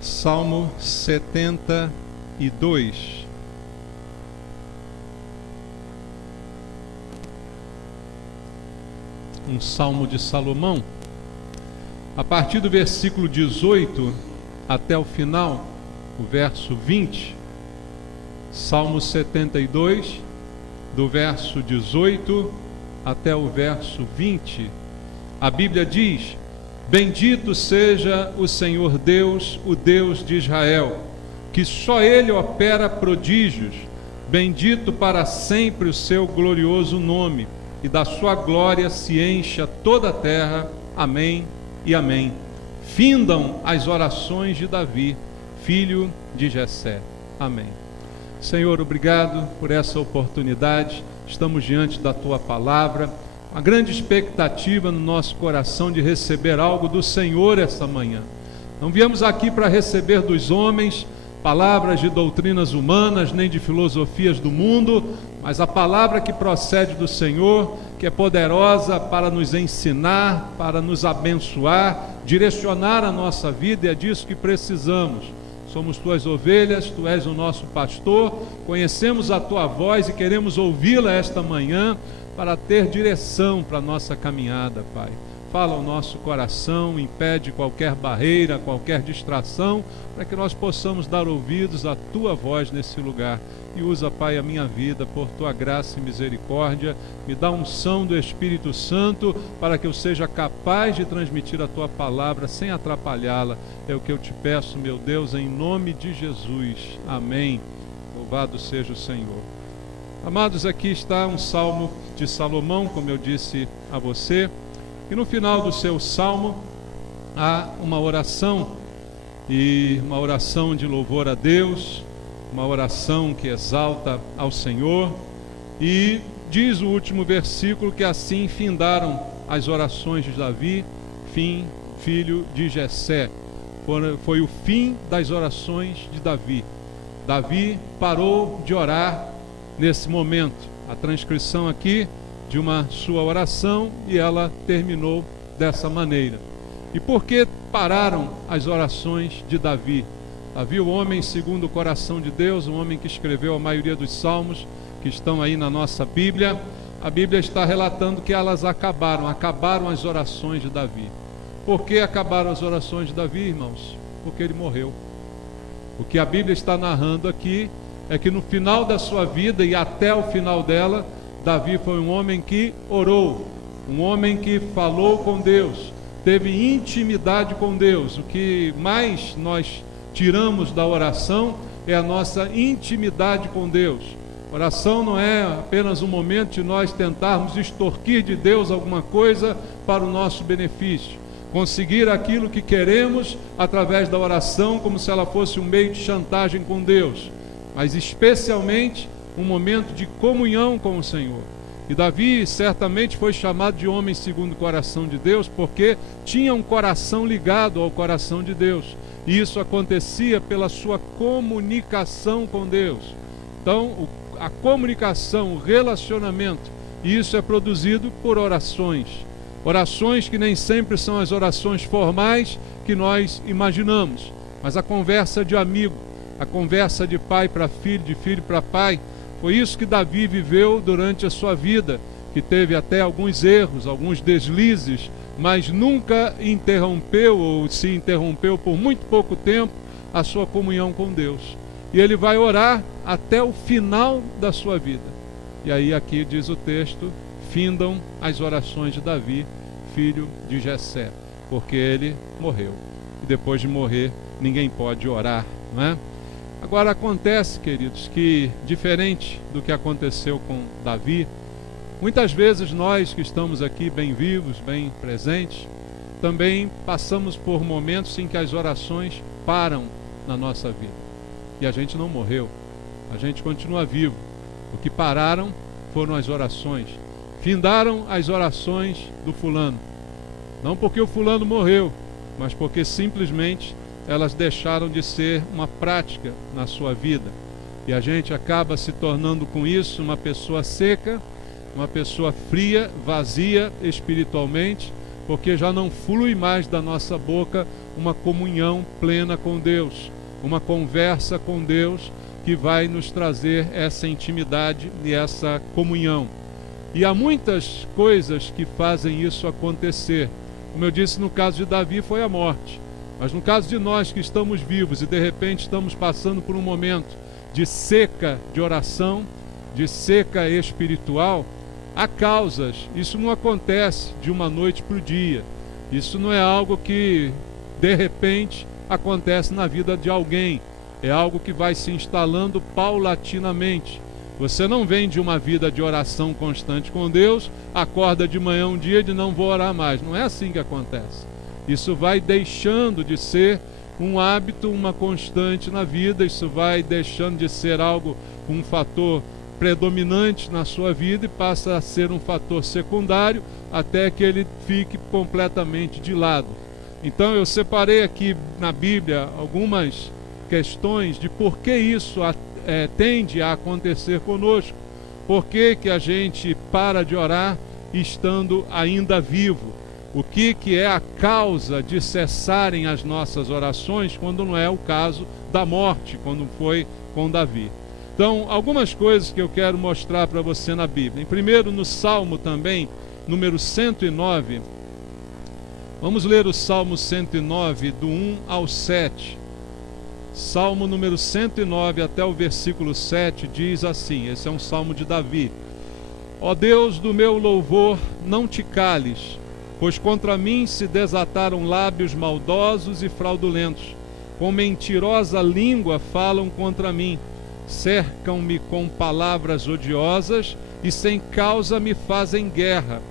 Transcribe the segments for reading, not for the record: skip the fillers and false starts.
Salmo 72. Um salmo de Salomão. A partir do versículo 18 até o final, o verso 20. Salmo 72, do verso 18 até o verso 20. A Bíblia diz: Bendito seja o Senhor Deus, o Deus de Israel, que só Ele opera prodígios. Bendito para sempre o seu glorioso nome, e da sua glória se encha toda a terra. Amém e amém. Findam as orações de Davi, filho de Jessé. Amém. Senhor, obrigado por essa oportunidade. Estamos diante da Tua palavra, uma grande expectativa no nosso coração de receber algo do Senhor esta manhã. Não viemos aqui para receber dos homens palavras de doutrinas humanas, nem de filosofias do mundo, mas a palavra que procede do Senhor, que é poderosa para nos ensinar, para nos abençoar, direcionar a nossa vida, e é disso que precisamos. Somos Tuas ovelhas, Tu és o nosso pastor, conhecemos a Tua voz e queremos ouvi-la esta manhã para ter direção para a nossa caminhada, Pai. Fala ao nosso coração, impede qualquer barreira, qualquer distração, para que nós possamos dar ouvidos à Tua voz nesse lugar. E usa, Pai, a minha vida por Tua graça e misericórdia. Me dá unção do Espírito Santo para que eu seja capaz de transmitir a Tua palavra sem atrapalhá-la. É o que eu te peço, meu Deus, em nome de Jesus. Amém. Louvado seja o Senhor. Amados, aqui está um salmo de Salomão, como eu disse a você. E no final do seu salmo há uma oração, e uma oração de louvor a Deus, uma oração que exalta ao Senhor, e diz o último versículo que assim findaram as orações de Davi, filho de Jessé. Foi o fim das orações de Davi. Davi parou de orar nesse momento. A transcrição aqui de uma sua oração, e ela terminou dessa maneira. E por que pararam as orações de Davi? Davi, o homem segundo o coração de Deus, um homem que escreveu a maioria dos salmos que estão aí na nossa Bíblia. A Bíblia está relatando que elas acabaram as orações de Davi. Por que acabaram as orações de Davi, irmãos? Porque ele morreu. O que a Bíblia está narrando aqui é que no final da sua vida e até o final dela, Davi foi um homem que orou, um homem que falou com Deus, teve intimidade com Deus. O que mais nós tiramos da oração é a nossa intimidade com Deus. Oração não é apenas um momento de nós tentarmos extorquir de Deus alguma coisa para o nosso benefício, conseguir aquilo que queremos através da oração, como se ela fosse um meio de chantagem com Deus, mas especialmente um momento de comunhão com o Senhor. E Davi certamente foi chamado de homem segundo o coração de Deus, porque tinha um coração ligado ao coração de Deus, e isso acontecia pela sua comunicação com Deus. Então, a comunicação, o relacionamento, isso é produzido por orações que nem sempre são as orações formais que nós imaginamos, mas a conversa de amigo, a conversa de pai para filho, de filho para pai. Foi isso que Davi viveu durante a sua vida, que teve até alguns erros, alguns deslizes, mas nunca interrompeu, ou se interrompeu por muito pouco tempo, a sua comunhão com Deus. E ele vai orar até o final da sua vida. E aí aqui diz o texto: findam as orações de Davi, filho de Jessé, porque ele morreu. E depois de morrer, ninguém pode orar, não é? Agora acontece, queridos, que diferente do que aconteceu com Davi, muitas vezes nós que estamos aqui bem vivos, bem presentes, também passamos por momentos em que as orações param na nossa vida. E a gente não morreu, a gente continua vivo. O que pararam foram as orações. Findaram as orações do fulano. Não porque o fulano morreu, mas porque simplesmente elas deixaram de ser uma prática na sua vida. E a gente acaba se tornando com isso uma pessoa seca, uma pessoa fria, vazia espiritualmente, porque já não flui mais da nossa boca uma comunhão plena com Deus, uma conversa com Deus que vai nos trazer essa intimidade e essa comunhão. E há muitas coisas que fazem isso acontecer. Como eu disse, no caso de Davi foi a morte. Mas no caso de nós que estamos vivos e de repente estamos passando por um momento de seca de oração, de seca espiritual, há causas. Isso não acontece de uma noite para o dia. Isso não é algo que de repente acontece na vida de alguém. É algo que vai se instalando paulatinamente. Você não vem de uma vida de oração constante com Deus, acorda de manhã um dia de não vou orar mais. Não é assim que acontece. Isso vai deixando de ser um hábito, uma constante na vida. Isso vai deixando de ser algo, um fator predominante na sua vida e passa a ser um fator secundário até que ele fique completamente de lado. Então eu separei aqui na Bíblia algumas questões de por que isso tende a acontecer conosco. Por que que a gente para de orar estando ainda vivo? O que é a causa de cessarem as nossas orações quando não é o caso da morte, quando foi com Davi? Então, algumas coisas que eu quero mostrar para você na Bíblia. Em primeiro, no Salmo também, número 109. Vamos ler o Salmo 109, do 1 ao 7. Salmo número 109 até o versículo 7 diz assim, esse é um salmo de Davi: Ó Deus do meu louvor, não te cales, pois contra mim se desataram lábios maldosos e fraudulentos, com mentirosa língua falam contra mim, cercam-me com palavras odiosas e sem causa me fazem guerra.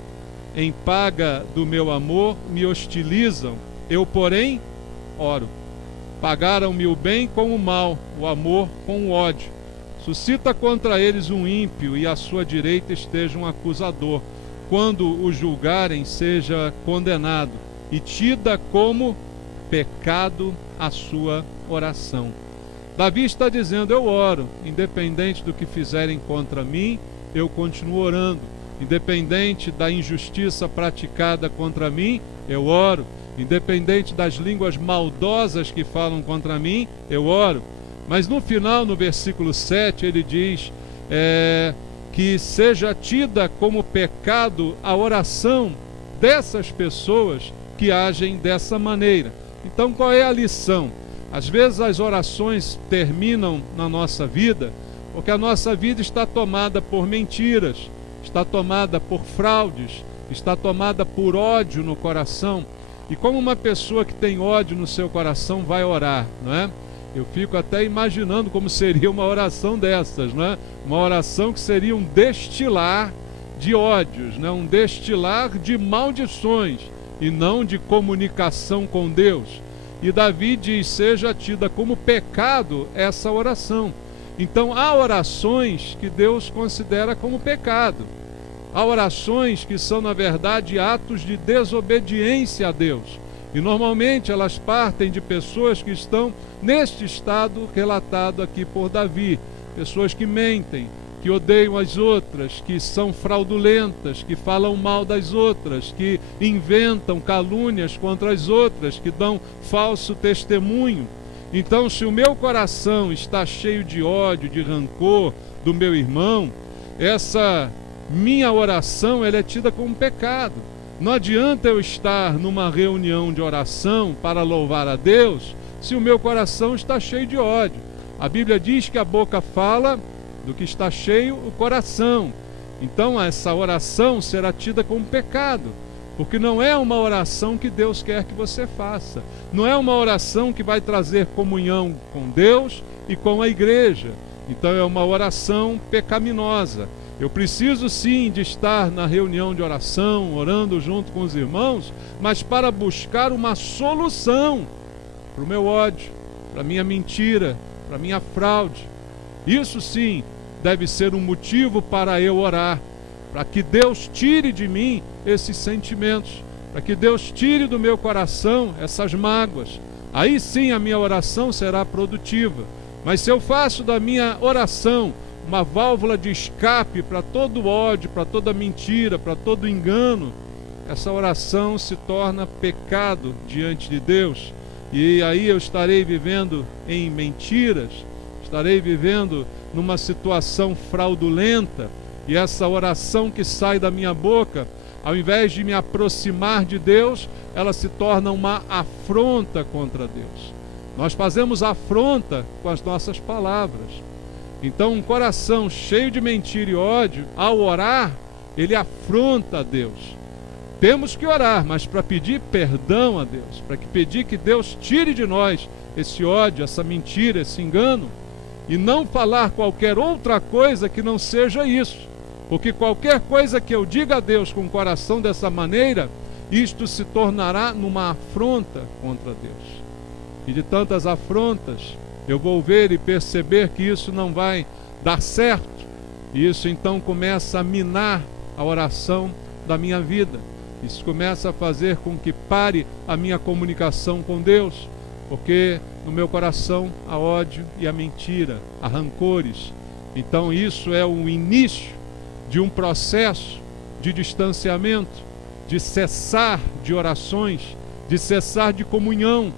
Em paga do meu amor me hostilizam, eu porém oro. Pagaram-me o bem com o mal, o amor com o ódio. Suscita contra eles um ímpio e à sua direita esteja um acusador. Quando o julgarem, seja condenado, e tida como pecado a sua oração. Davi está dizendo, eu oro, independente do que fizerem contra mim, eu continuo orando. Independente da injustiça praticada contra mim, eu oro. Independente das línguas maldosas que falam contra mim, eu oro. Mas no final, no versículo 7, ele diz que seja tida como pecado a oração dessas pessoas que agem dessa maneira. Então, qual é a lição? Às vezes as orações terminam na nossa vida porque a nossa vida está tomada por mentiras, está tomada por fraudes, está tomada por ódio no coração. E como uma pessoa que tem ódio no seu coração vai orar, não é? Eu fico até imaginando como seria uma oração dessas, não é? Uma oração que seria um destilar de ódios, né? Um destilar de maldições e não de comunicação com Deus. E Davi diz, seja tida como pecado essa oração. Então há orações que Deus considera como pecado. Há orações que são, na verdade, atos de desobediência a Deus. E normalmente elas partem de pessoas que estão neste estado relatado aqui por Davi. Pessoas que mentem, que odeiam as outras, que são fraudulentas, que falam mal das outras, que inventam calúnias contra as outras, que dão falso testemunho. Então, se o meu coração está cheio de ódio, de rancor do meu irmão, essa minha oração ela é tida como pecado. Não adianta eu estar numa reunião de oração para louvar a Deus se o meu coração está cheio de ódio. A Bíblia diz que a boca fala do que está cheio o coração. Então essa oração será tida como pecado, porque não é uma oração que Deus quer que você faça. Não é uma oração que vai trazer comunhão com Deus e com a igreja. Então é uma oração pecaminosa. Eu preciso sim de estar na reunião de oração, orando junto com os irmãos, mas para buscar uma solução para o meu ódio, para a minha mentira, para a minha fraude. Isso sim deve ser um motivo para eu orar, para que Deus tire de mim esses sentimentos, para que Deus tire do meu coração essas mágoas. Aí sim a minha oração será produtiva. Mas se eu faço da minha oração uma válvula de escape para todo ódio, para toda mentira, para todo engano, essa oração se torna pecado diante de Deus. e aí eu estarei vivendo em mentiras, estarei vivendo numa situação fraudulenta, e essa oração que sai da minha boca, ao invés de me aproximar de Deus, ela se torna uma afronta contra Deus. Nós fazemos afronta com as nossas palavras. Então, um coração cheio de mentira e ódio, ao orar, ele afronta a Deus. Temos que orar, mas para pedir perdão a Deus, para pedir que Deus tire de nós esse ódio, essa mentira, esse engano, e não falar qualquer outra coisa que não seja isso. Porque qualquer coisa que eu diga a Deus com o coração dessa maneira, isto se tornará numa afronta contra Deus. E de tantas afrontas, eu vou ver e perceber que isso não vai dar certo. E isso então começa a minar a oração da minha vida. Isso começa a fazer com que pare a minha comunicação com Deus. Porque no meu coração há ódio e há mentira, há rancores. Então isso é o início de um processo de distanciamento, de cessar de orações, de cessar de comunhão,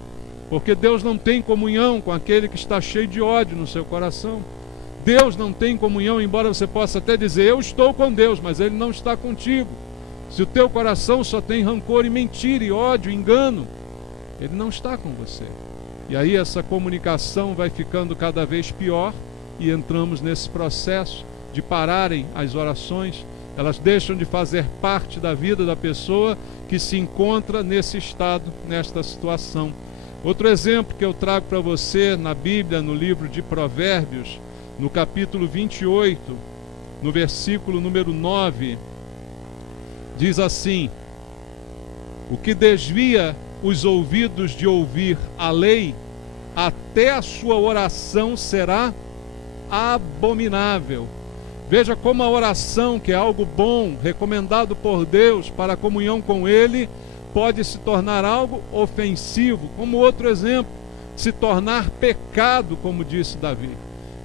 porque Deus não tem comunhão com aquele que está cheio de ódio no seu coração. Deus não tem comunhão, embora você possa até dizer, eu estou com Deus, mas Ele não está contigo. Se o teu coração só tem rancor e mentira e ódio, engano, Ele não está com você. E aí essa comunicação vai ficando cada vez pior e entramos nesse processo de pararem as orações, elas deixam de fazer parte da vida da pessoa que se encontra nesse estado, nesta situação. Outro exemplo que eu trago para você na Bíblia, no livro de Provérbios, no capítulo 28, no versículo número 9, diz assim: o que desvia os ouvidos de ouvir a lei, até a sua oração será abominável. Veja como a oração, que é algo bom, recomendado por Deus para a comunhão com Ele, pode se tornar algo ofensivo. Como outro exemplo, se tornar pecado, como disse Davi.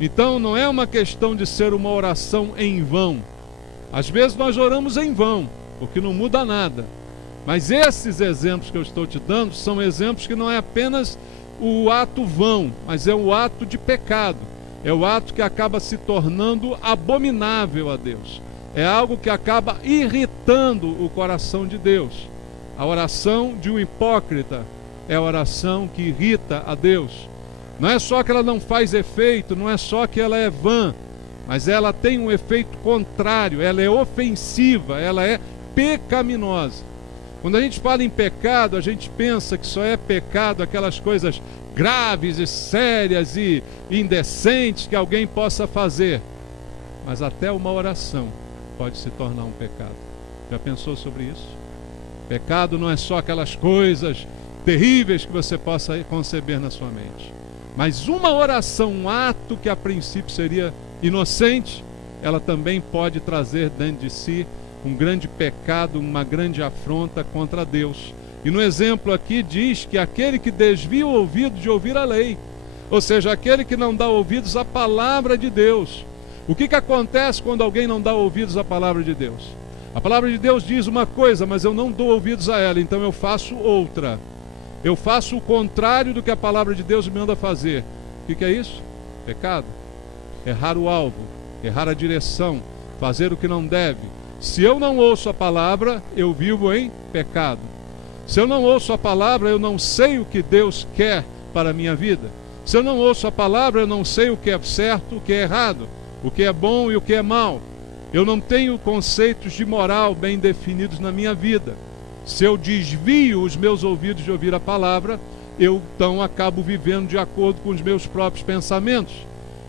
Então não é uma questão de ser uma oração em vão. Às vezes nós oramos em vão, porque não muda nada. Mas esses exemplos que eu estou te dando são exemplos que não é apenas o ato vão, mas é o ato de pecado. É o ato que acaba se tornando abominável a Deus. É algo que acaba irritando o coração de Deus. A oração de um hipócrita é a oração que irrita a Deus. Não é só que ela não faz efeito, não é só que ela é vã, mas ela tem um efeito contrário, ela é ofensiva, ela é pecaminosa. Quando a gente fala em pecado, a gente pensa que só é pecado aquelas coisas graves e sérias e indecentes que alguém possa fazer. Mas até uma oração pode se tornar um pecado. Já pensou sobre isso? Pecado não é só aquelas coisas terríveis que você possa conceber na sua mente. Mas uma oração, um ato que a princípio seria inocente, ela também pode trazer dentro de si um grande pecado, uma grande afronta contra Deus. E no exemplo aqui diz que aquele que desvia o ouvido de ouvir a lei, ou seja, aquele que não dá ouvidos à palavra de Deus. O que acontece quando alguém não dá ouvidos à palavra de Deus? A palavra de Deus diz uma coisa, mas eu não dou ouvidos a ela, então eu faço outra. Eu faço o contrário do que a palavra de Deus me manda fazer. O que é isso? Pecado. Errar o alvo, errar a direção, fazer o que não deve. Se eu não ouço a palavra, eu vivo em pecado. Se eu não ouço a palavra, eu não sei o que Deus quer para a minha vida. Se eu não ouço a palavra, eu não sei o que é certo, o que é errado, o que é bom e o que é mal. Eu não tenho conceitos de moral bem definidos na minha vida. Se eu desvio os meus ouvidos de ouvir a palavra, eu então acabo vivendo de acordo com os meus próprios pensamentos.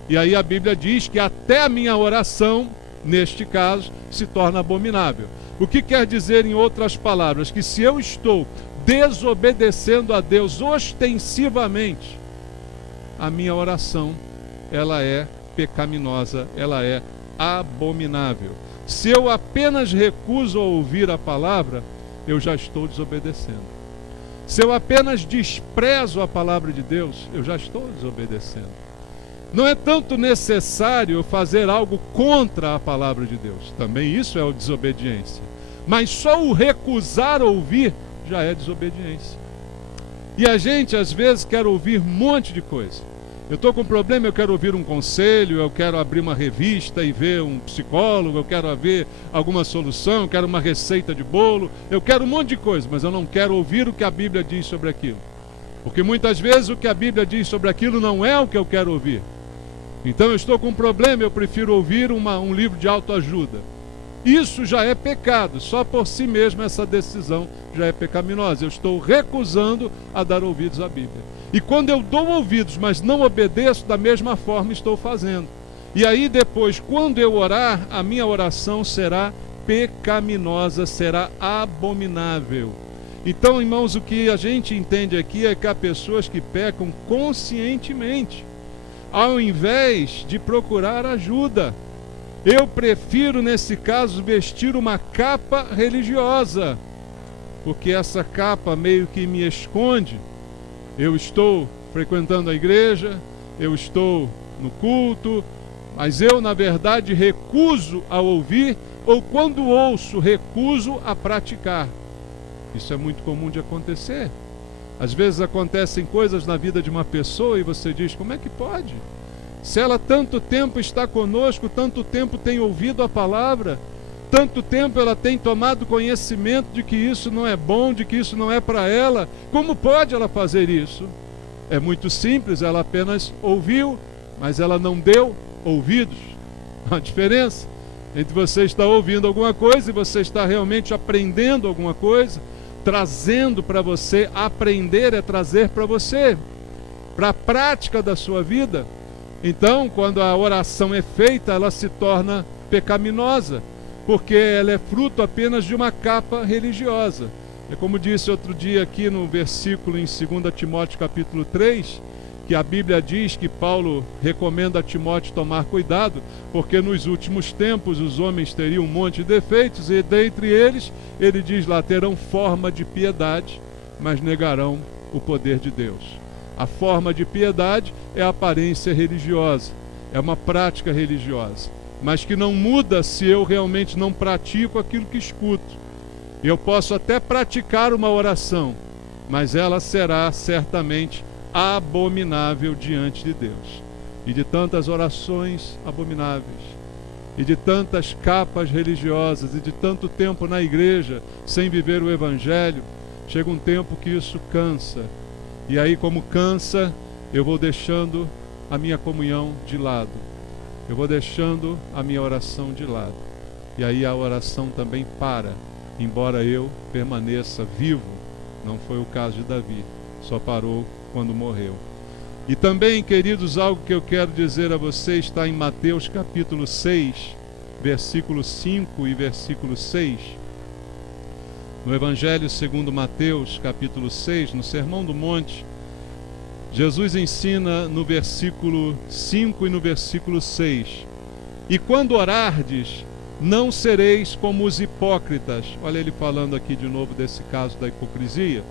E aí a Bíblia diz que até a minha oração, neste caso, se torna abominável. O que quer dizer, em outras palavras, que se eu estou desobedecendo a Deus ostensivamente, a minha oração, ela é pecaminosa, ela é abominável. Se eu apenas recuso a ouvir a palavra, eu já estou desobedecendo. Se eu apenas desprezo a palavra de Deus, eu já estou desobedecendo. Não é tanto necessário fazer algo contra a palavra de Deus. Também isso é desobediência. Mas só o recusar ouvir já é desobediência. E a gente, às vezes, quer ouvir um monte de coisa. Eu estou com um problema, eu quero ouvir um conselho, eu quero abrir uma revista e ver um psicólogo, eu quero ver alguma solução, eu quero uma receita de bolo, eu quero um monte de coisa, mas eu não quero ouvir o que a Bíblia diz sobre aquilo. Porque muitas vezes o que a Bíblia diz sobre aquilo não é o que eu quero ouvir. Então eu estou com um problema, eu prefiro ouvir um livro de autoajuda. Isso já é pecado, só por si mesmo essa decisão já é pecaminosa. Eu estou recusando a dar ouvidos à Bíblia. E quando eu dou ouvidos, mas não obedeço, da mesma forma estou fazendo. E aí depois, quando eu orar, a minha oração será pecaminosa, será abominável. Então, irmãos, o que a gente entende aqui é que há pessoas que pecam conscientemente, ao invés de procurar ajuda. Eu prefiro, nesse caso, vestir uma capa religiosa, porque essa capa meio que me esconde. Eu estou frequentando a igreja, eu estou no culto, mas eu, na verdade, recuso a ouvir, ou quando ouço, recuso a praticar. Isso é muito comum de acontecer. Às vezes acontecem coisas na vida de uma pessoa e você diz, como é que pode? Se ela tanto tempo está conosco, tanto tempo tem ouvido a palavra, tanto tempo ela tem tomado conhecimento de que isso não é bom, de que isso não é para ela, como pode ela fazer isso? É muito simples, ela apenas ouviu, mas ela não deu ouvidos. Há uma diferença entre você estar ouvindo alguma coisa e você está realmente aprendendo alguma coisa. Trazendo para você, aprender é trazer para você, para a prática da sua vida. Então, quando a oração é feita, ela se torna pecaminosa, porque ela é fruto apenas de uma capa religiosa. É como disse outro dia aqui no versículo em 2 Timóteo capítulo 3, que a Bíblia diz que Paulo recomenda a Timóteo tomar cuidado, porque nos últimos tempos os homens teriam um monte de defeitos, e dentre eles, ele diz lá, terão forma de piedade, mas negarão o poder de Deus. A forma de piedade é a aparência religiosa, é uma prática religiosa, mas que não muda se eu realmente não pratico aquilo que escuto. Eu posso até praticar uma oração, mas ela será certamente abominável diante de Deus. E de tantas orações abomináveis, e de tantas capas religiosas, e de tanto tempo na igreja sem viver o Evangelho, chega um tempo que isso cansa. E aí, como cansa, eu vou deixando a minha comunhão de lado, eu vou deixando a minha oração de lado, e aí a oração também para, embora eu permaneça vivo. Não foi o caso de Davi, só parou quando morreu. E também, queridos, algo que eu quero dizer a vocês está em Mateus capítulo 6, versículo 5 e versículo 6. No Evangelho segundo Mateus, capítulo 6, no Sermão do Monte, Jesus ensina no versículo 5 e no versículo 6: E quando orardes, não sereis como os hipócritas. Olha ele falando aqui de novo desse caso da hipocrisia.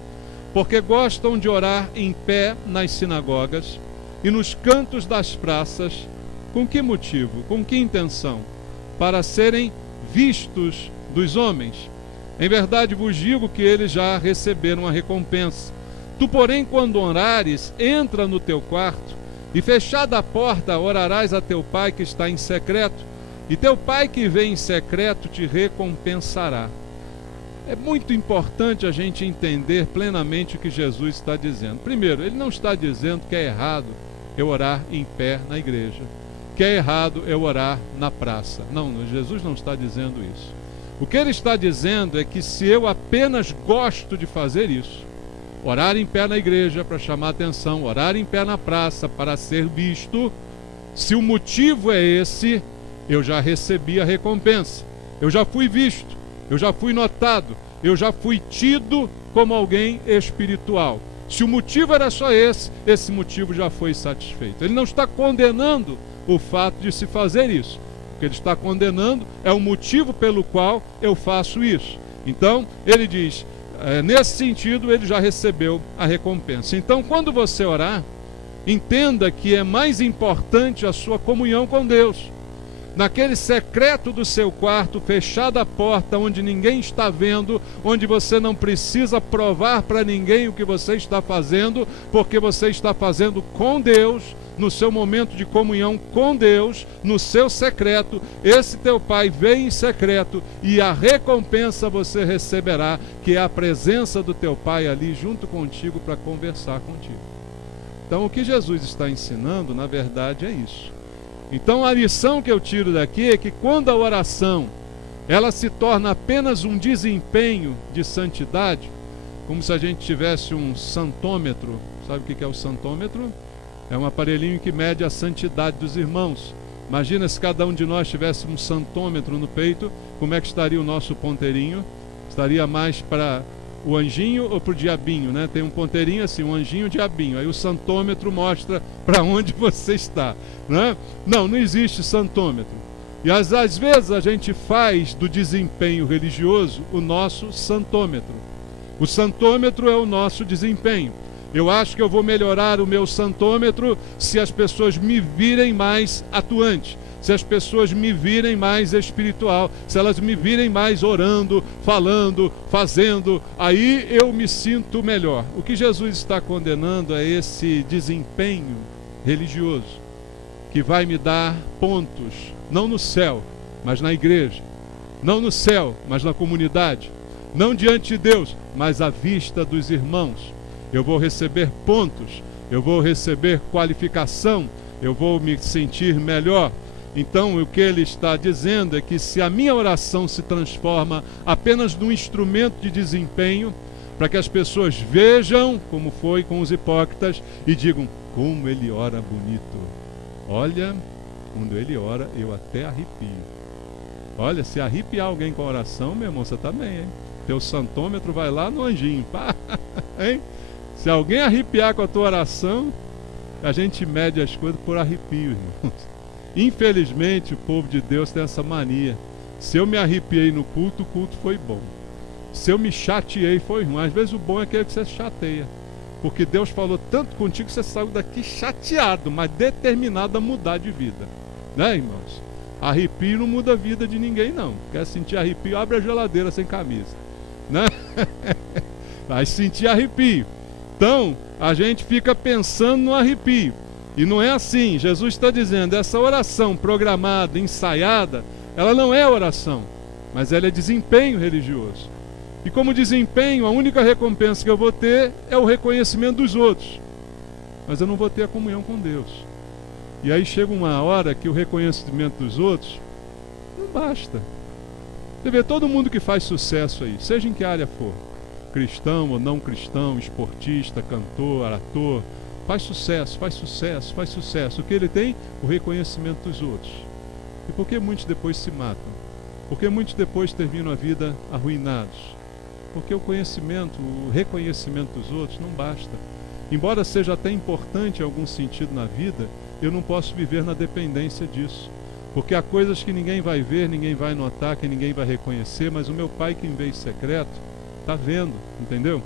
Porque gostam de orar em pé nas sinagogas e nos cantos das praças. Com que motivo? Com que intenção? Para serem vistos dos homens. Em verdade vos digo que eles já receberam a recompensa. Tu, porém, quando orares, entra no teu quarto, e fechada a porta, orarás a teu pai que está em secreto, e teu pai que vem em secreto te recompensará. É muito importante a gente entender plenamente o que Jesus está dizendo. Primeiro, ele não está dizendo que é errado eu orar em pé na igreja, que é errado eu orar na praça. Não, Jesus não está dizendo isso. O que ele está dizendo é que se eu apenas gosto de fazer isso, orar em pé na igreja para chamar atenção, orar em pé na praça para ser visto, se o motivo é esse, eu já recebi a recompensa, eu já fui visto, eu já fui notado, eu já fui tido como alguém espiritual. Se o motivo era só esse motivo já foi satisfeito. Ele não está condenando o fato de se fazer isso. O que ele está condenando é o motivo pelo qual eu faço isso. Então, ele diz, nesse sentido, ele já recebeu a recompensa. Então, quando você orar, entenda que é mais importante a sua comunhão com Deus. naquele secreto do seu quarto, fechada a porta, onde ninguém está vendo, onde você não precisa provar para ninguém o que você está fazendo, porque você está fazendo com Deus, no seu momento de comunhão com Deus, no seu secreto. Esse teu pai vem em secreto e a recompensa você receberá, que é a presença do teu pai ali junto contigo para conversar contigo. Então o que Jesus está ensinando, na verdade, é isso. Então a lição que eu tiro daqui é que quando a oração ela se torna apenas um desempenho de santidade, como se a gente tivesse um santômetro. Sabe o que é o santômetro? É um aparelhinho que mede a santidade dos irmãos. Imagina se cada um de nós tivesse um santômetro no peito, como é que estaria o nosso ponteirinho? Estaria mais para o anjinho ou para o diabinho, né? Tem um ponteirinho assim, um anjinho, um diabinho. Aí o santômetro mostra para onde você está, né? Não existe santômetro. E às vezes a gente faz do desempenho religioso o nosso santômetro. O santômetro é o nosso desempenho. Eu acho que eu vou melhorar o meu santômetro se as pessoas me virem mais atuante, se as pessoas me virem mais espiritual, se elas me virem mais orando, falando, fazendo, aí eu me sinto melhor. O que Jesus está condenando é esse desempenho religioso, que vai me dar pontos, não no céu, mas na igreja, não no céu, mas na comunidade, não diante de Deus, mas à vista dos irmãos. Eu vou receber pontos, eu vou receber qualificação, eu vou me sentir melhor. Então o que ele está dizendo é que se a minha oração se transforma apenas num instrumento de desempenho, para que as pessoas vejam, como foi com os hipócritas, e digam, como ele ora bonito. Olha, quando ele ora, eu até arrepio. Olha, se arrepiar alguém com a oração, meu irmão, você está bem, hein? Teu santômetro vai lá no anjinho, hein? Se alguém arrepiar com a tua oração, a gente mede as coisas por arrepio, irmãos. Infelizmente, o povo de Deus tem essa mania. Se eu me arrepiei no culto, o culto foi bom. Se eu me chateei, foi ruim. Às vezes o bom é que você se chateia. Porque Deus falou tanto contigo que você saiu daqui chateado, mas determinado a mudar de vida. Né, irmãos? Arrepio não muda a vida de ninguém, não. Quer sentir arrepio? Abre a geladeira sem camisa. Né? Vai sentir arrepio. Então, a gente fica pensando no arrepio. E não é assim. Jesus está dizendo, essa oração programada, ensaiada, ela não é oração, mas ela é desempenho religioso. E como desempenho, a única recompensa que eu vou ter é o reconhecimento dos outros. Mas eu não vou ter a comunhão com Deus. E aí chega uma hora que o reconhecimento dos outros não basta. Você vê todo mundo que faz sucesso aí, seja em que área for, cristão ou não cristão, esportista, cantor, ator, faz sucesso, faz sucesso, faz sucesso. O que ele tem? O reconhecimento dos outros. E por que muitos depois se matam? Por que muitos depois terminam a vida arruinados? Porque o conhecimento, o reconhecimento dos outros não basta. Embora seja até importante em algum sentido na vida, eu não posso viver na dependência disso. Porque há coisas que ninguém vai ver, ninguém vai notar, que ninguém vai reconhecer, mas o meu pai que me vê em secreto está vendo, entendeu?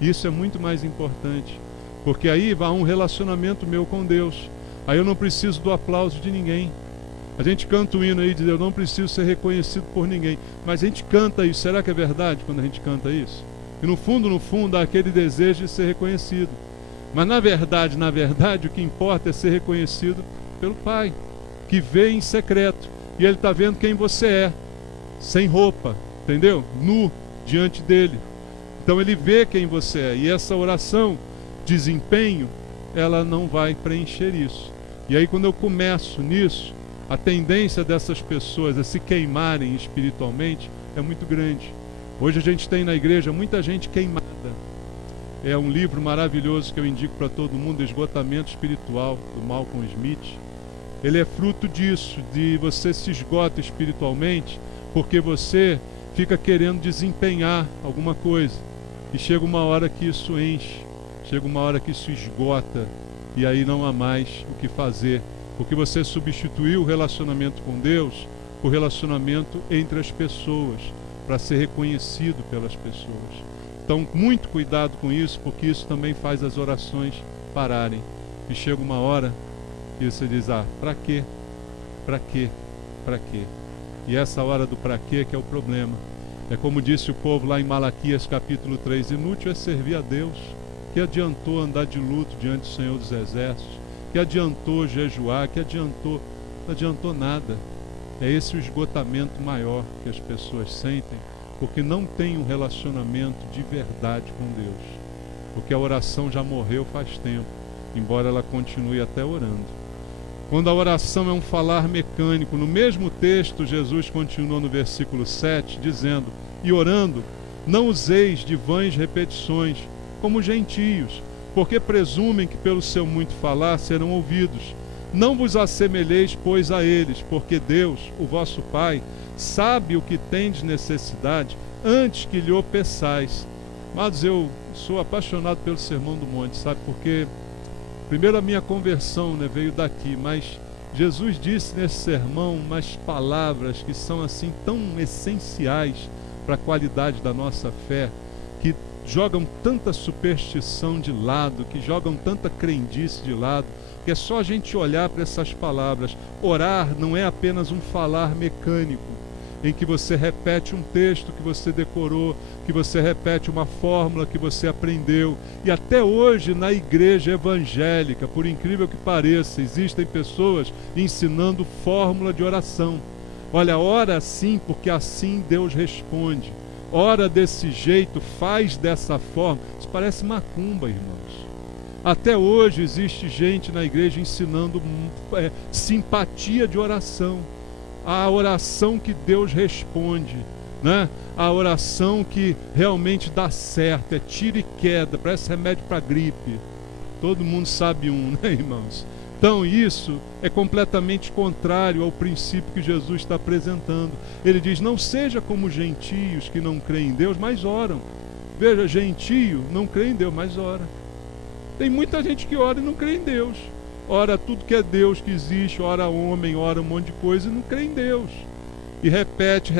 Isso é muito mais importante. Porque aí vai um relacionamento meu com Deus. Aí eu não preciso do aplauso de ninguém. A gente canta o hino aí de Deus, eu não preciso ser reconhecido por ninguém. Mas a gente canta isso, será que é verdade quando a gente canta isso? E no fundo, há aquele desejo de ser reconhecido. Mas na verdade, o que importa é ser reconhecido pelo Pai, que vê em secreto. E Ele está vendo quem você é, sem roupa, entendeu? Nu, diante dEle. Então Ele vê quem você é. E essa oração, desempenho, ela não vai preencher isso. E aí quando eu começo nisso, a tendência dessas pessoas a se queimarem espiritualmente é muito grande. Hoje a gente tem na igreja muita gente queimada. É um livro maravilhoso que eu indico para todo mundo, Esgotamento Espiritual, do Malcolm Smith. Ele é fruto disso, de você se esgota espiritualmente, porque você fica querendo desempenhar alguma coisa. E chega uma hora que isso enche, chega uma hora que isso esgota, e aí não há mais o que fazer. Porque você substituiu o relacionamento com Deus por relacionamento entre as pessoas, para ser reconhecido pelas pessoas. Então, muito cuidado com isso, porque isso também faz as orações pararem. E chega uma hora que você diz, para quê? Para quê? para quê? E essa hora do para quê que é o problema. É como disse o povo lá em Malaquias capítulo 3, inútil é servir a Deus. Que adiantou andar de luto diante do Senhor dos Exércitos? Que adiantou jejuar? Que adiantou? Não adiantou nada. É esse o esgotamento maior que as pessoas sentem, porque não tem um relacionamento de verdade com Deus. Porque a oração já morreu faz tempo, embora ela continue até orando. Quando a oração é um falar mecânico, no mesmo texto Jesus continuou no versículo 7, dizendo, e orando, não useis de vãs repetições, como gentios, porque presumem que pelo seu muito falar serão ouvidos. Não vos assemelheis, pois, a eles, porque Deus, o vosso Pai, sabe o que tendes necessidade, antes que lhe o peçais. Mas eu sou apaixonado pelo Sermão do Monte, sabe? Porque, primeiro, a minha conversão, né, veio daqui, mas Jesus disse nesse sermão umas palavras que são assim tão essenciais para a qualidade da nossa fé, que jogam tanta superstição de lado, que jogam tanta crendice de lado, que é só a gente olhar para essas palavras. Orar não é apenas um falar mecânico, em que você repete um texto que você decorou, que você repete uma fórmula que você aprendeu. E até hoje na igreja evangélica, por incrível que pareça, existem pessoas ensinando fórmula de oração. Olha, ora assim porque assim Deus responde. Ora desse jeito, faz dessa forma. Isso parece macumba, irmãos. Até hoje existe gente na igreja ensinando simpatia de oração. A oração que Deus responde, né? A oração que realmente dá certo, é tiro e queda, parece remédio para gripe. Todo mundo sabe né, irmãos? Então isso é completamente contrário ao princípio que Jesus está apresentando. Ele diz, não seja como gentios que não creem em Deus, mas oram. Veja, gentio não crê em Deus, mas ora. Tem muita gente que ora e não crê em Deus. Ora tudo que é Deus que existe, ora homem, ora um monte de coisa e não crê em Deus. E repete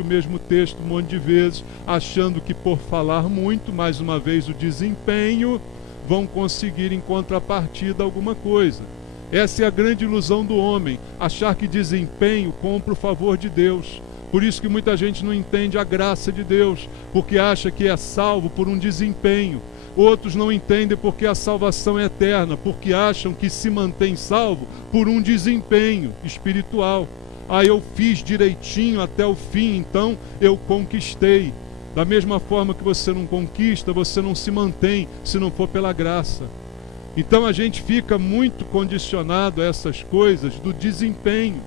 o mesmo texto um monte de vezes, achando que por falar muito, mais uma vez o desempenho, vão conseguir em contrapartida alguma coisa. Essa é a grande ilusão do homem, achar que desempenho compra o favor de Deus. Por isso que muita gente não entende a graça de Deus, porque acha que é salvo por um desempenho. Outros não entendem porque a salvação é eterna, porque acham que se mantém salvo por um desempenho espiritual. Eu fiz direitinho até o fim, então eu conquistei. Da mesma forma que você não conquista, você não se mantém se não for pela graça. Então a gente fica muito condicionado a essas coisas do desempenho.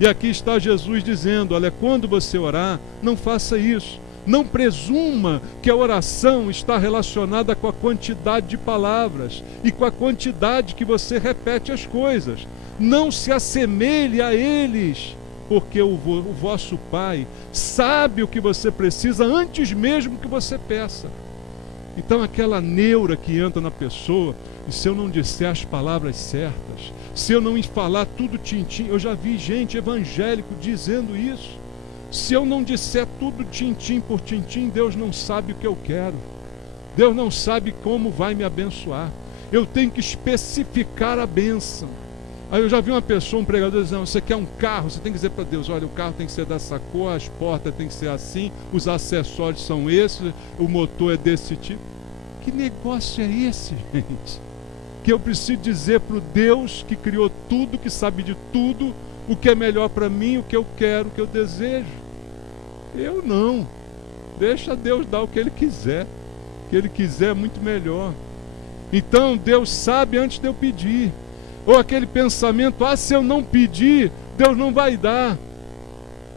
E aqui está Jesus dizendo, olha, quando você orar, não faça isso. Não presuma que a oração está relacionada com a quantidade de palavras e com a quantidade que você repete as coisas. Não se assemelhe a eles, porque o vosso Pai sabe o que você precisa antes mesmo que você peça. Então aquela neura que entra na pessoa, e se eu não disser as palavras certas, se eu não falar tudo tintim, eu já vi gente evangélico dizendo isso. Se eu não disser tudo tintim por tintim, Deus não sabe o que eu quero. Deus não sabe como vai me abençoar. Eu tenho que especificar a bênção. Aí eu já vi uma pessoa, um pregador, dizendo, você quer um carro, você tem que dizer para Deus, olha, o carro tem que ser dessa cor, as portas tem que ser assim, os acessórios são esses, o motor é desse tipo. Que negócio é esse, gente? Que eu preciso dizer para o Deus que criou tudo, que sabe de tudo, o que é melhor para mim, o que eu quero, o que eu desejo. Eu não. Deixa Deus dar o que Ele quiser. O que Ele quiser é muito melhor. Então Deus sabe antes de eu pedir. Ou aquele pensamento, se eu não pedir, Deus não vai dar.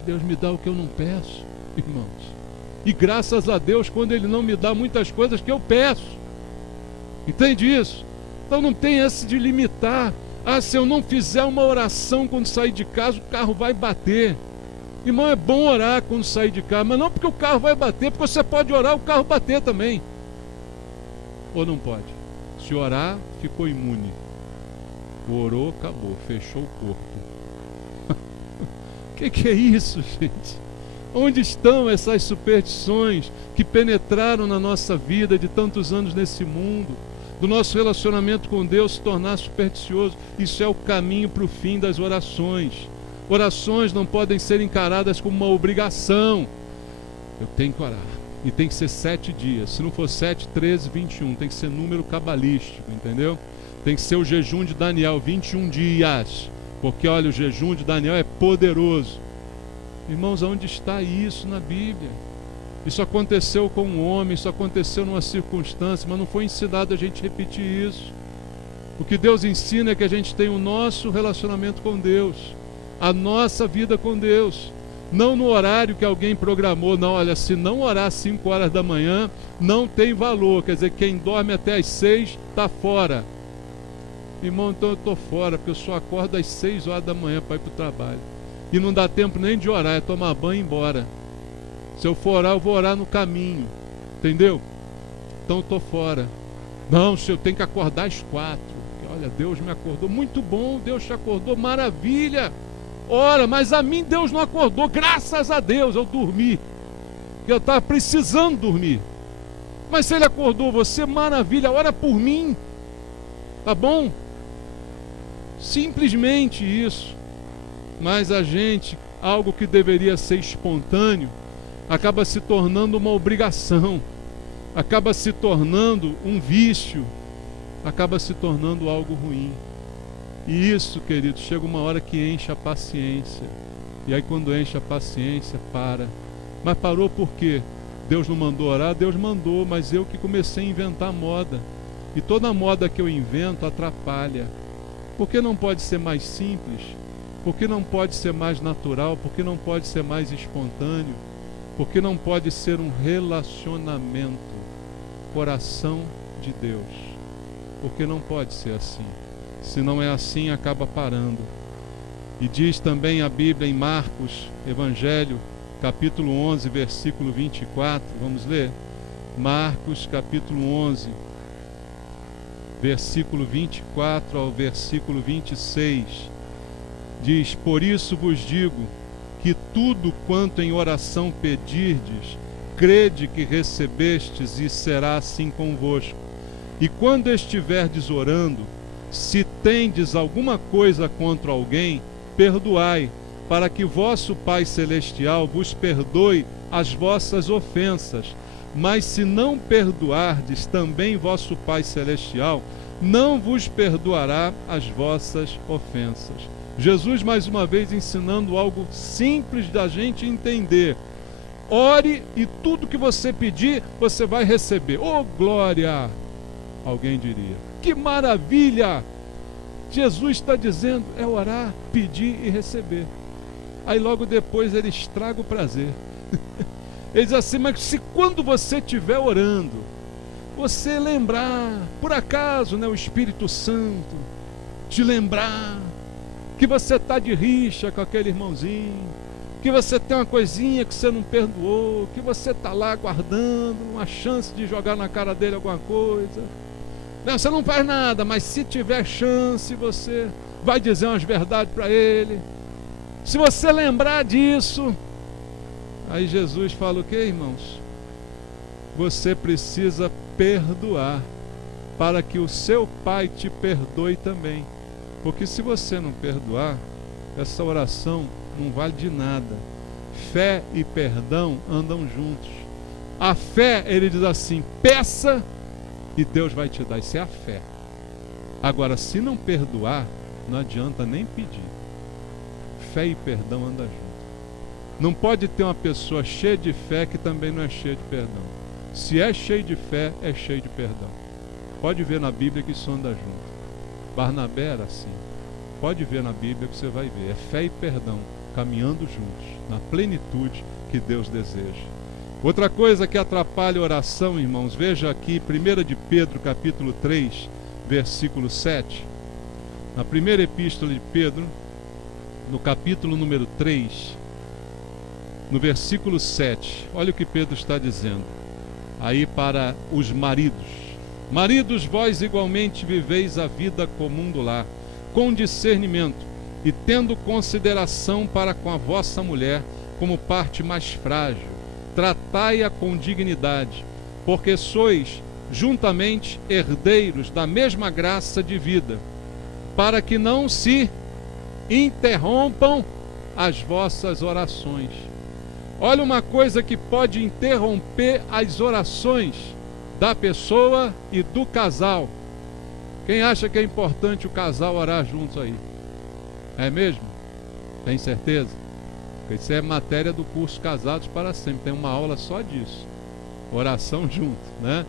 Deus me dá o que eu não peço, irmãos. E graças a Deus, quando Ele não me dá muitas coisas que eu peço. Entende isso? Então não tem esse de limitar. Se eu não fizer uma oração quando sair de casa, o carro vai bater. Irmão, é bom orar quando sair de casa, mas não porque o carro vai bater, porque você pode orar, o carro bater também. Ou não pode? Se orar, ficou imune. Orou, acabou, fechou o corpo. Que é isso, gente? Onde estão essas superstições que penetraram na nossa vida de tantos anos nesse mundo? Do nosso relacionamento com Deus se tornar supersticioso. Isso é o caminho para o fim das orações. Orações não podem ser encaradas como uma obrigação. Eu tenho que orar. E tem que ser 7 dias. Se não for 7, 13, 21. Tem que ser número cabalístico, entendeu? Tem que ser o jejum de Daniel, 21 dias. Porque, olha, o jejum de Daniel é poderoso. Irmãos, onde está isso na Bíblia? Isso aconteceu com um homem, isso aconteceu numa circunstância, mas não foi ensinado a gente repetir isso. O que Deus ensina é que a gente tem o nosso relacionamento com Deus, a nossa vida com Deus, não no horário que alguém programou. Não, olha, se não orar às 5 horas da manhã, não tem valor. Quer dizer, quem dorme até às 6 está fora. Irmão, então eu estou fora, porque eu só acordo às 6 horas da manhã para ir para o trabalho. E não dá tempo nem de orar, é tomar banho e ir embora. Se eu for orar, eu vou orar no caminho. Entendeu? Então eu estou fora. Não, se eu tenho que acordar às 4. Olha, Deus me acordou. Muito bom, Deus te acordou, maravilha. Ora, mas a mim Deus não acordou, graças a Deus, eu dormi. Eu estava precisando dormir. Mas se Ele acordou você, maravilha, ora por mim. Tá bom? Simplesmente isso. Mas a gente, algo que deveria ser espontâneo, acaba se tornando uma obrigação, acaba se tornando um vício, acaba se tornando algo ruim. E isso, querido, chega uma hora que enche a paciência. E aí quando enche a paciência, para. Mas parou por quê? Deus não mandou orar? Deus mandou, mas eu que comecei a inventar moda. E toda moda que eu invento atrapalha. Por que não pode ser mais simples? Por que não pode ser mais natural? Por que não pode ser mais espontâneo? Por que não pode ser um relacionamento? Coração de Deus. Por que não pode ser assim? Se não é assim, acaba parando. E diz também a Bíblia em Marcos, Evangelho, capítulo 11, versículo 24. Vamos ler? Marcos, capítulo 11, versículo 24 ao versículo 26. Diz: por isso vos digo que tudo quanto em oração pedirdes, crede que recebestes, e será assim convosco. E quando estiverdes orando, se tendes alguma coisa contra alguém, perdoai, para que vosso Pai Celestial vos perdoe as vossas ofensas. Mas se não perdoardes, também vosso Pai Celestial não vos perdoará as vossas ofensas. Jesus, mais uma vez, ensinando algo simples da gente entender. Ore e tudo que você pedir, você vai receber. Oh, glória! Alguém diria. Que maravilha! Jesus está dizendo, é orar, pedir e receber. Aí logo depois ele estraga o prazer. Ele diz assim, mas se quando você estiver orando, você lembrar, por acaso, né, o Espírito Santo, te lembrar que você está de rixa com aquele irmãozinho, que você tem uma coisinha que você não perdoou, que você está lá guardando uma chance de jogar na cara dele alguma coisa. Não, você não faz nada, mas se tiver chance, você vai dizer umas verdades para ele. Se você lembrar disso, aí Jesus fala o que, irmãos? Você precisa perdoar, para que o seu Pai te perdoe também. Porque se você não perdoar, essa oração não vale de nada. Fé e perdão andam juntos. A fé, ele diz assim, peça e Deus vai te dar. Isso é a fé. Agora, se não perdoar, não adianta nem pedir. Fé e perdão andam juntos. Não pode ter uma pessoa cheia de fé que também não é cheia de perdão. Se é cheio de fé, é cheio de perdão. Pode ver na Bíblia que isso anda junto. Barnabé era assim. Pode ver na Bíblia que você vai ver. É fé e perdão caminhando juntos, na plenitude que Deus deseja. Outra coisa que atrapalha a oração, irmãos, veja aqui 1 de Pedro, capítulo 3, versículo 7. Na primeira epístola de Pedro, no capítulo número 3, no versículo 7, olha o que Pedro está dizendo. Aí para os maridos. Maridos, vós igualmente viveis a vida comum do lar, com discernimento, e tendo consideração para com a vossa mulher como parte mais frágil. Tratai-a com dignidade, porque sois juntamente herdeiros da mesma graça de vida, para que não se interrompam as vossas orações. Olha uma coisa que pode interromper as orações da pessoa e do casal. Quem acha que é importante o casal orar juntos aí? É mesmo? Tem certeza? Porque isso é matéria do curso Casados para Sempre. Tem uma aula só disso. Oração junto, né?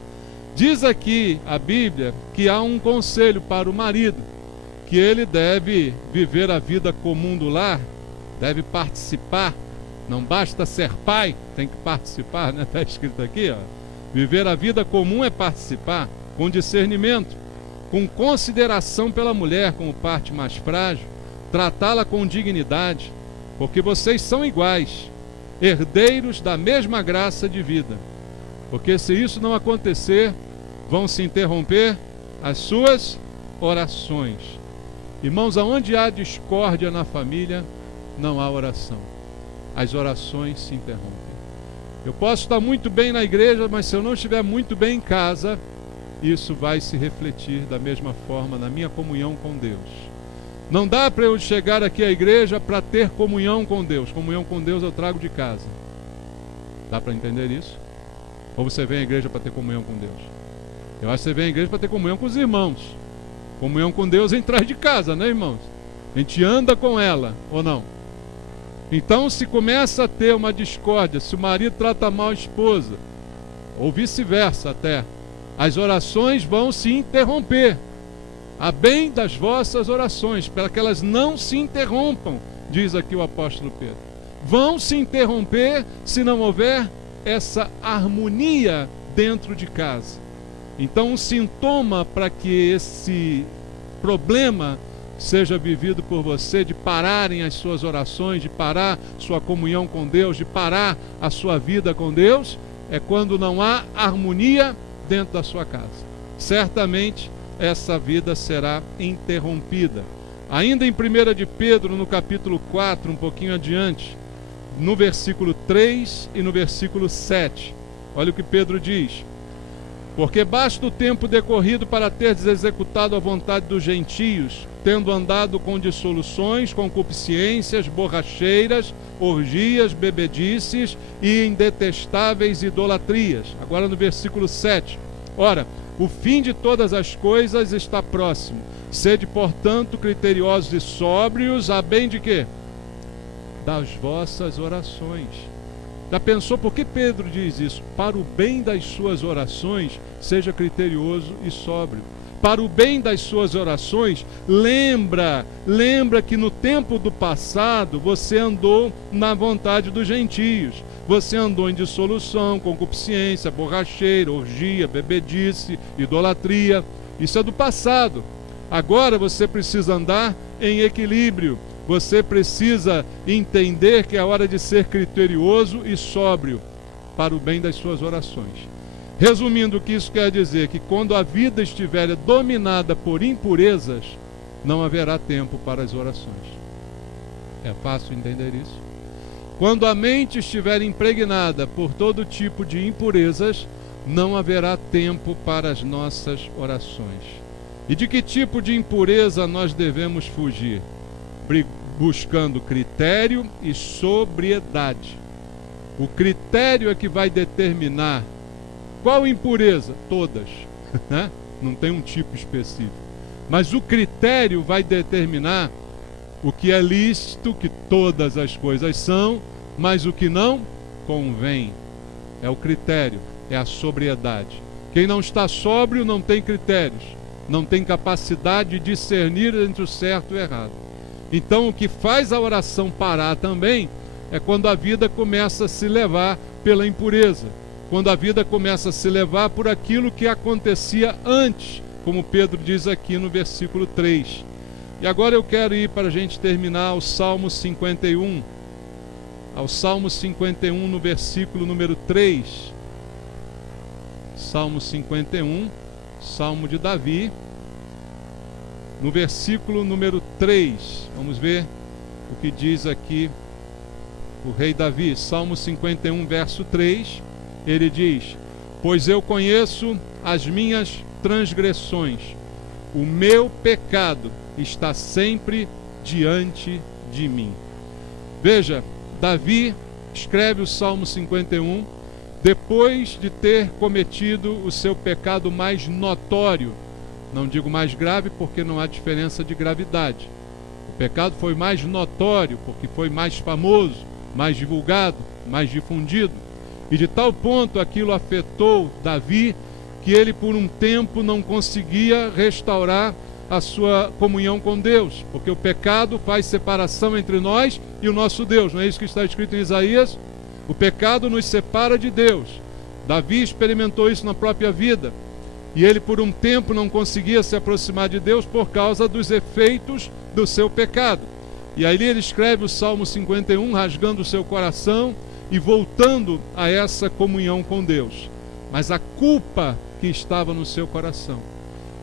Diz aqui a Bíblia que há um conselho para o marido, que ele deve viver a vida comum do lar, deve participar. Não basta ser pai, tem que participar, né? Está escrito aqui, ó. Viver a vida comum é participar, com discernimento, com consideração pela mulher como parte mais frágil, tratá-la com dignidade, porque vocês são iguais, herdeiros da mesma graça de vida. Porque se isso não acontecer, vão se interromper as suas orações. Irmãos, aonde há discórdia na família, não há oração. As orações se interrompem. Eu posso estar muito bem na igreja, mas se eu não estiver muito bem em casa, isso vai se refletir da mesma forma na minha comunhão com Deus. Não dá para eu chegar aqui à igreja para ter comunhão com Deus. Comunhão com Deus eu trago de casa. Dá para entender isso? Ou você vem à igreja para ter comunhão com Deus? Eu acho que você vem à igreja para ter comunhão com os irmãos. Comunhão com Deus é entrar de casa, né, irmãos? A gente anda com ela, ou não? Então, se começa a ter uma discórdia, se o marido trata mal a esposa, ou vice-versa até, as orações vão se interromper. A bem das vossas orações, para que elas não se interrompam, diz aqui o apóstolo Pedro. Vão se interromper se não houver essa harmonia dentro de casa. Então, um sintoma para que esse problema seja vivido por você, de pararem as suas orações, de parar sua comunhão com Deus, de parar a sua vida com Deus, é quando não há harmonia dentro da sua casa. Certamente essa vida será interrompida. Ainda em 1 de Pedro, no capítulo 4, um pouquinho adiante, no versículo 3 e no versículo 7, olha o que Pedro diz: porque basta o tempo decorrido para teres executado a vontade dos gentios, tendo andado com dissoluções, concupiscências, borracheiras, orgias, bebedices e em detestáveis idolatrias. Agora no versículo 7. Ora, o fim de todas as coisas está próximo. Sede, portanto, criteriosos e sóbrios, a bem de quê? Das vossas orações. Já pensou por que Pedro diz isso? Para o bem das suas orações, seja criterioso e sóbrio. Para o bem das suas orações, lembra que no tempo do passado você andou na vontade dos gentios. Você andou em dissolução, concupiscência, borracheira, orgia, bebedice, idolatria. Isso é do passado. Agora você precisa andar em equilíbrio. Você precisa entender que é hora de ser criterioso e sóbrio para o bem das suas orações. Resumindo, o que isso quer dizer? Que quando a vida estiver dominada por impurezas, não haverá tempo para as orações. É fácil entender isso? Quando a mente estiver impregnada por todo tipo de impurezas, não haverá tempo para as nossas orações. E de que tipo de impureza nós devemos fugir? Buscando critério e sobriedade. O critério é que vai determinar qual impureza? Todas, né? Não tem um tipo específico. Mas o critério vai determinar o que é lícito, que todas as coisas são, mas o que não convém. É o critério, é a sobriedade. Quem não está sóbrio não tem critérios, não tem capacidade de discernir entre o certo e o errado. Então, o que faz a oração parar também é quando a vida começa a se levar pela impureza, quando a vida começa a se levar por aquilo que acontecia antes, como Pedro diz aqui no versículo 3. E agora eu quero ir para a gente terminar ao Salmo 51, ao Salmo 51 no versículo número 3. Salmo 51, Salmo de Davi. No versículo número 3, vamos ver o que diz aqui o rei Davi. Salmo 51, verso 3, ele diz: pois eu conheço as minhas transgressões, o meu pecado está sempre diante de mim. Veja, Davi escreve o Salmo 51 depois de ter cometido o seu pecado mais notório. Não digo mais grave porque não há diferença de gravidade. O pecado foi mais notório porque foi mais famoso, mais divulgado, mais difundido. E de tal ponto aquilo afetou Davi que ele por um tempo não conseguia restaurar a sua comunhão com Deus, porque o pecado faz separação entre nós e o nosso Deus. Não é isso que está escrito em Isaías? O pecado nos separa de Deus. Davi experimentou isso na própria vida. E ele por um tempo não conseguia se aproximar de Deus por causa dos efeitos do seu pecado. E aí ele escreve o Salmo 51, rasgando o seu coração e voltando a essa comunhão com Deus. Mas a culpa que estava no seu coração,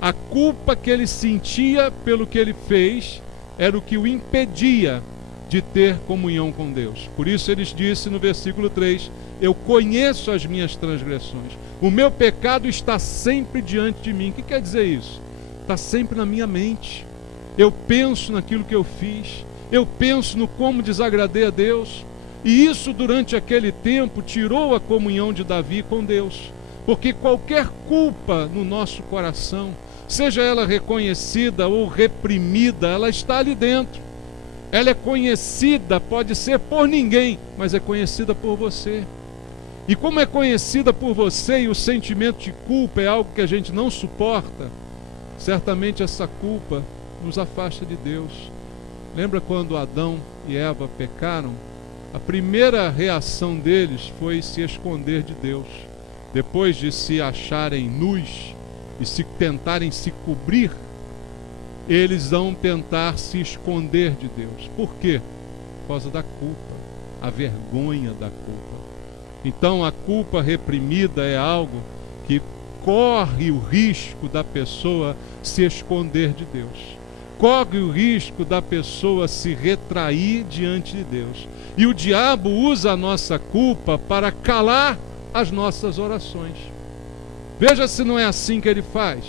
a culpa que ele sentia pelo que ele fez, era o que o impedia de ter comunhão com Deus. Por isso ele disse no versículo 3, eu conheço as minhas transgressões, o meu pecado está sempre diante de mim. O que quer dizer isso? Está sempre na minha mente. Eu penso naquilo que eu fiz, eu penso no como desagradei a Deus, e isso durante aquele tempo tirou a comunhão de Davi com Deus, porque qualquer culpa no nosso coração, seja ela reconhecida ou reprimida, ela está ali dentro. Ela é conhecida, pode ser por ninguém, mas é conhecida por você. E como é conhecida por você e o sentimento de culpa é algo que a gente não suporta, certamente essa culpa nos afasta de Deus. Lembra quando Adão e Eva pecaram? A primeira reação deles foi se esconder de Deus. Depois de se acharem nus e se tentarem se cobrir, eles vão tentar se esconder de Deus. Por quê? Por causa da culpa, a vergonha da culpa. Então a culpa reprimida é algo que corre o risco da pessoa se esconder de Deus. Corre o risco da pessoa se retrair diante de Deus. E o diabo usa a nossa culpa para calar as nossas orações. Veja se não é assim que ele faz.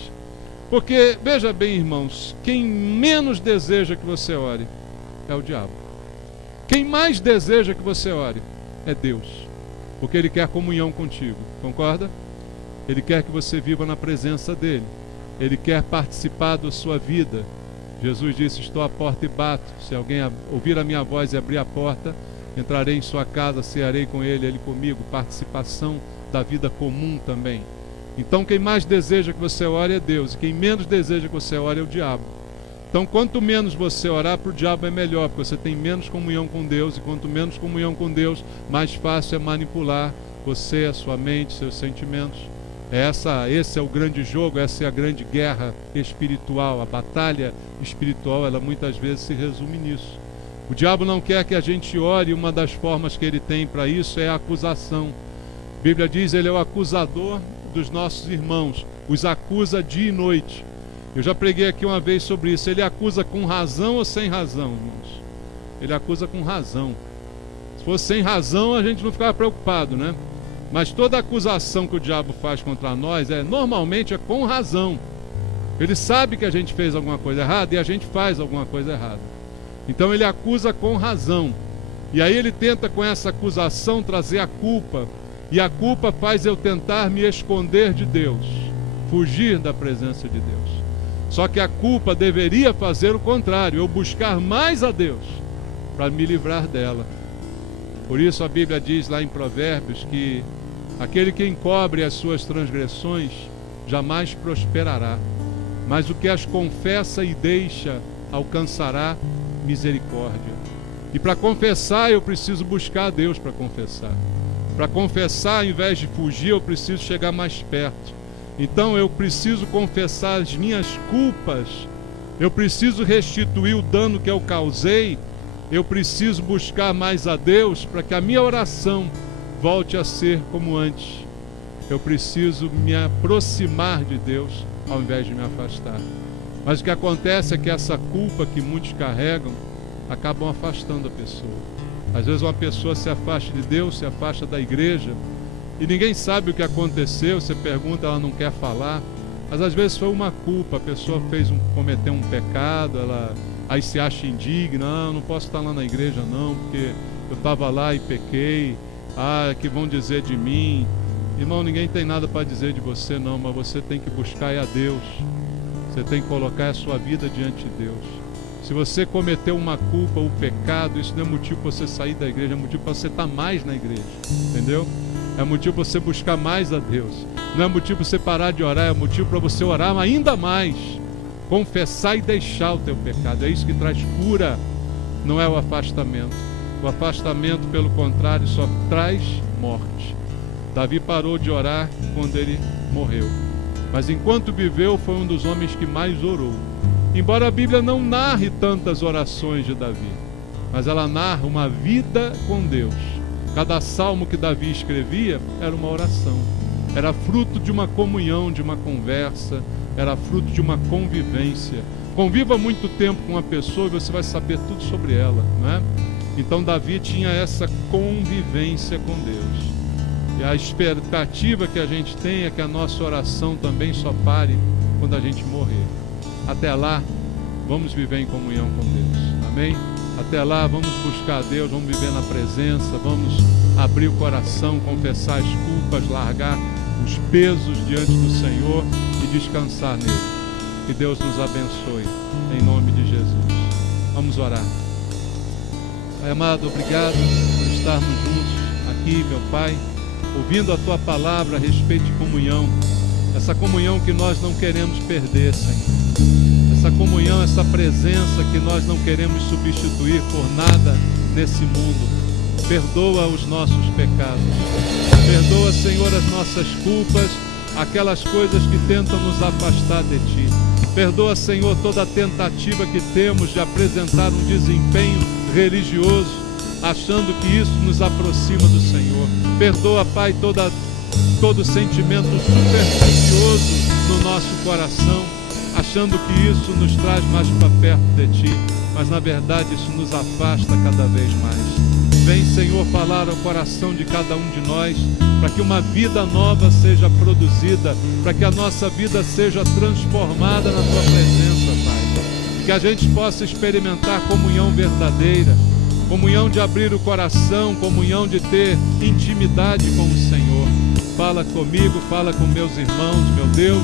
Porque, veja bem, irmãos, quem menos deseja que você ore é o diabo. Quem mais deseja que você ore é Deus. Porque ele quer comunhão contigo, concorda? Ele quer que você viva na presença dele. Ele quer participar da sua vida. Jesus disse, estou à porta e bato. Se alguém ouvir a minha voz e abrir a porta, entrarei em sua casa, cearei com ele, ele comigo. Participação da vida comum também. Então quem mais deseja que você ore é Deus, e quem menos deseja que você ore é o diabo. Então quanto menos você orar para o diabo é melhor, porque você tem menos comunhão com Deus, e quanto menos comunhão com Deus, mais fácil é manipular você, a sua mente, seus sentimentos. Esse é o grande jogo, essa é a grande guerra espiritual, a batalha espiritual, ela muitas vezes se resume nisso. O diabo não quer que a gente ore, e uma das formas que ele tem para isso é a acusação. A Bíblia diz, ele é o acusador dos nossos irmãos, os acusa dia e noite. Eu já preguei aqui uma vez sobre isso. Ele acusa com razão ou sem razão, irmãos? Ele acusa com razão. Se fosse sem razão, a gente não ficava preocupado, né? Mas toda acusação que o diabo faz contra nós, normalmente é com razão. Ele sabe que a gente fez alguma coisa errada e a gente faz alguma coisa errada. Então ele acusa com razão. E aí ele tenta com essa acusação trazer a culpa. E a culpa faz eu tentar me esconder de Deus, fugir da presença de Deus. Só que a culpa deveria fazer o contrário, eu buscar mais a Deus para me livrar dela. Por isso a Bíblia diz lá em Provérbios que aquele que encobre as suas transgressões jamais prosperará, mas o que as confessa e deixa alcançará misericórdia. E para confessar eu preciso buscar a Deus para confessar. Para confessar, ao invés de fugir, eu preciso chegar mais perto. Então eu preciso confessar as minhas culpas, eu preciso restituir o dano que eu causei, eu preciso buscar mais a Deus para que a minha oração volte a ser como antes. Eu preciso me aproximar de Deus ao invés de me afastar. Mas o que acontece é que essa culpa que muitos carregam acabam afastando a pessoa. Às vezes uma pessoa se afasta de Deus, se afasta da igreja, e ninguém sabe o que aconteceu, você pergunta, ela não quer falar, mas às vezes foi uma culpa, a pessoa cometeu um pecado, ela aí se acha indigno, não posso estar lá na igreja não, porque eu estava lá e pequei, que vão dizer de mim. Irmão, ninguém tem nada para dizer de você não, mas você tem que buscar a Deus, você tem que colocar a sua vida diante de Deus. Se você cometeu uma culpa, um pecado, isso não é motivo para você sair da igreja, é motivo para você estar mais na igreja, entendeu? É motivo para você buscar mais a Deus, não é motivo para você parar de orar, é motivo para você orar ainda mais, confessar e deixar o teu pecado. É isso que traz cura, não é o afastamento. O afastamento, pelo contrário, só traz morte. Davi parou de orar quando ele morreu, mas enquanto viveu foi um dos homens que mais orou. Embora a Bíblia não narre tantas orações de Davi, mas ela narra uma vida com Deus. Cada salmo que Davi escrevia era uma oração, era fruto de uma comunhão, de uma conversa, era fruto de uma convivência. Conviva muito tempo com uma pessoa e você vai saber tudo sobre ela, não é? Então Davi tinha essa convivência com Deus. E a expectativa que a gente tem é que a nossa oração também só pare quando a gente morrer. Até lá, vamos viver em comunhão com Deus, amém? Até lá, vamos buscar a Deus, vamos viver na presença, vamos abrir o coração, confessar as culpas, largar os pesos diante do Senhor e descansar nele. Que Deus nos abençoe, em nome de Jesus. Vamos orar. Pai amado, obrigado por estarmos juntos aqui, meu Pai, ouvindo a Tua palavra a respeito de comunhão, essa comunhão que nós não queremos perder, Senhor. Essa comunhão, essa presença que nós não queremos substituir por nada nesse mundo. Perdoa os nossos pecados. Perdoa, Senhor, as nossas culpas, aquelas coisas que tentam nos afastar de Ti. Perdoa, Senhor, toda a tentativa que temos de apresentar um desempenho religioso, achando que isso nos aproxima do Senhor. Perdoa, Pai, todo sentimento supersticioso no nosso coração, achando que isso nos traz mais para perto de Ti, mas na verdade isso nos afasta cada vez mais. Vem, Senhor, falar ao coração de cada um de nós, para que uma vida nova seja produzida, para que a nossa vida seja transformada na Tua presença, Pai. Que a gente possa experimentar comunhão verdadeira, comunhão de abrir o coração, comunhão de ter intimidade com o Senhor. Fala comigo, fala com meus irmãos, meu Deus,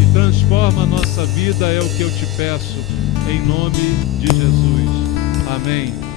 e transforma a nossa vida, é o que eu te peço, em nome de Jesus. Amém.